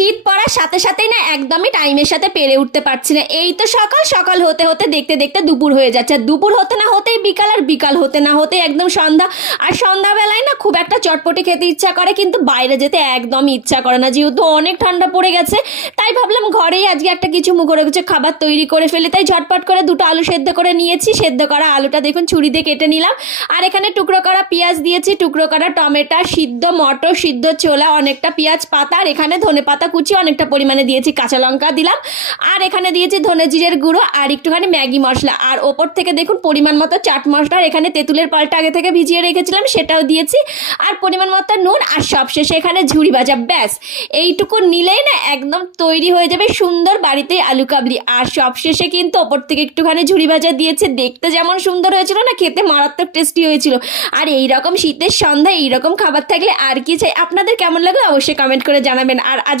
শীত পড়ার সাথে সাথেই না একদমই টাইমের সাথে পেরে উঠতে পারছি না। এই তো সকাল সকাল হতে হতে, দেখতে দেখতে দুপুর হয়ে যাচ্ছে। দুপুর হতে না হতেই বিকাল আর বিকাল হতে না হতে একদম সন্ধ্যা। আর সন্ধ্যাবেলায় না খুব একটা চটপটি খেতে ইচ্ছা করে, কিন্তু বাইরে যেতে একদমই ইচ্ছা করে না। যেহেতু অনেক ঠান্ডা পড়ে গেছে, তাই ভাবলাম ঘরেই আজকে একটা কিছু মুখরো কিছু খাবার তৈরি করে ফেলি। তাই ঝটপট করে দুটো আলু সেদ্ধ করে নিয়েছি। সেদ্ধ করা আলুটা দেখুন ছুরি দিয়ে কেটে নিলাম। আর এখানে টুকরো করা পেঁয়াজ দিয়েছি, টুকরো করা টমেটো, সিদ্ধ মটর, সিদ্ধ ছোলা, অনেকটা পেঁয়াজ পাতা, আর এখানে ধনে পাতা কুচি অনেকটা পরিমাণে দিয়েছি কাঁচা লঙ্কা দিলাম। আর এখানে দিয়েছি ধনে জিরের গুঁড়ো আর একটুখানি ম্যাগি মশলা। আর ওপর থেকে দেখুন পরিমাণ মতো চাট মশলা। এখানে তেঁতুলের পালটা আগে থেকে ভিজিয়ে রেখেছিলাম, সেটাও দিয়েছি। আর পরিমাণ মতো নুন আর সবশেষে এখানে ঝুড়ি ভাজা, ব্যাস। এইটুকু নিলেই না একদম তৈরি হয়ে যাবে সুন্দর বাড়িতে আলু কাবলি। আর সবশেষে কিন্তু ওপর থেকে একটুখানি ঝুড়ি ভাজা দিয়েছে। দেখতে যেমন সুন্দর হয়েছিল না, খেতে মারাত্মক টেস্টি হয়েছিল। আর এই রকম শীতের সন্ধ্যায় এইরকম খাবার থাকলে আর কি চাই? আপনাদের কেমন লাগল? অবশ্যই কমেন্ট করে জানাবেন। আর আজকে